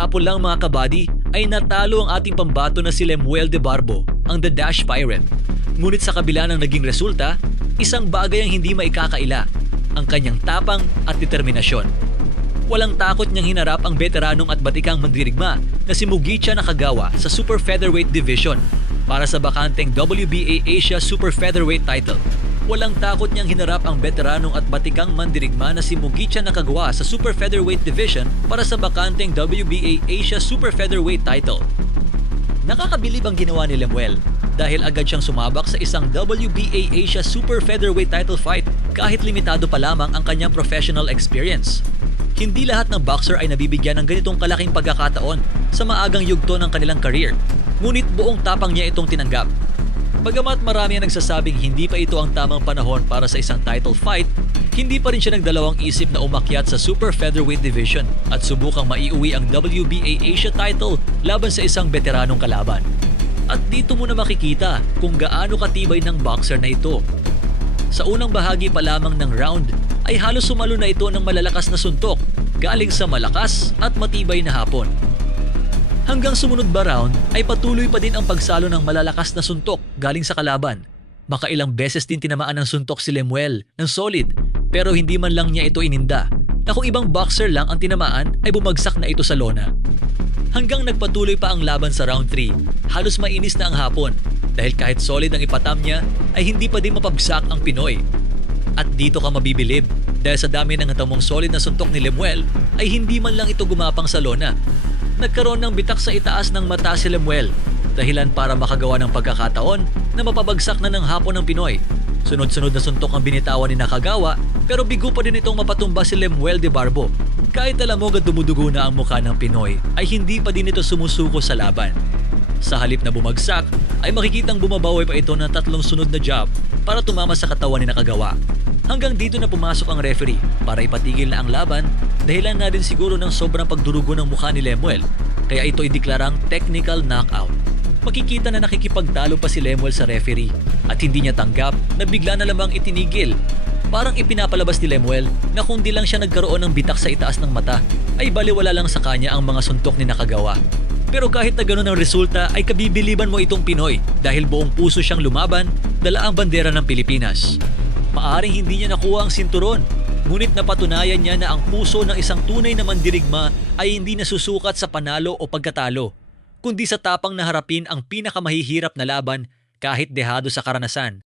Kahapon lang mga kabady ay natalo ang ating pambato na si Lemuel de Barbo, ang The Dash Pirate. Ngunit sa kabila ng naging resulta, isang bagay ang hindi maikakaila, ang kanyang tapang at determinasyon. Walang takot niyang hinarap ang veteranong at batikang mandirigma na si Mugicha Nakagawa sa Super Featherweight Division para sa bakanteng WBA Asia Super Featherweight title. Walang takot niyang hinarap ang veteranong at batikang mandirigma na si Mugicha Nakagawa sa Super Featherweight Division para sa bakanteng WBA Asia Super Featherweight title. Nakakabilib ang ginawa ni Lemuel dahil agad siyang sumabak sa isang WBA Asia Super Featherweight title fight kahit limitado pa lamang ang kanyang professional experience. Hindi lahat ng boxer ay nabibigyan ng ganitong kalaking pagkakataon sa maagang yugto ng kanilang career, ngunit buong tapang niya itong tinanggap. Bagamat marami ang nagsasabing hindi pa ito ang tamang panahon para sa isang title fight, hindi pa rin siya nagdalawang isip na umakyat sa Super Featherweight Division at subukang maiuwi ang WBA Asia title laban sa isang veteranong kalaban. At dito mo na makikita kung gaano katibay ng boxer na ito. Sa unang bahagi pa lamang ng round ay halos sumalo na ito ng malalakas na suntok galing sa malakas at matibay na hapon. Hanggang sumunod ba round ay patuloy pa din ang pagsalo ng malalakas na suntok galing sa kalaban. Makailang beses din tinamaan ng suntok si Lemuel ng solid pero hindi man lang niya ito ininda na kung ibang boxer lang ang tinamaan ay bumagsak na ito sa lona. Hanggang nagpatuloy pa ang laban sa round 3, halos mainis na ang hapon dahil kahit solid ang ipatam niya ay hindi pa din mapabagsak ang Pinoy. At dito ka mabibilib dahil sa dami ng natamong solid na suntok ni Lemuel ay hindi man lang ito gumapang sa lona. Nagkaroon ng bitak sa itaas ng mata si Lemuel, dahilan para makagawa ng pagkakataon na mapabagsak na ng hapon ng Pinoy. Sunod-sunod na suntok ang binitawan ni Nakagawa pero bigo pa din itong mapatumba si Lemuel de Barbo. Kahit alam mo na dumudugo na ang mukha ng Pinoy ay hindi pa din ito sumusuko sa laban. Sa halip na bumagsak ay makikitang bumabawi pa ito ng 3 sunod na jab para tumama sa katawan ni Nakagawa. Hanggang dito na pumasok ang referee para ipatigil na ang laban dahilan na din siguro ng sobrang pagdurugo ng mukha ni Lemuel kaya ito ideklarang technical knockout. Makikita na nakikipagtalo pa si Lemuel sa referee at hindi niya tanggap na bigla na lamang itinigil. Parang ipinapalabas ni Lemuel na kung di lang siya nagkaroon ng bitak sa itaas ng mata ay baliwala lang sa kanya ang mga suntok ni Nakagawa. Pero kahit na ganoon ang resulta ay kabibiliban mo itong Pinoy dahil buong puso siyang lumaban, dala ang bandera ng Pilipinas. Maaring hindi niya nakuha ang sinturon, ngunit napatunayan niya na ang puso ng isang tunay na mandirigma ay hindi nasusukat sa panalo o pagkatalo, kundi sa tapang na harapin ang pinakamahihirap na laban kahit dehado sa karanasan.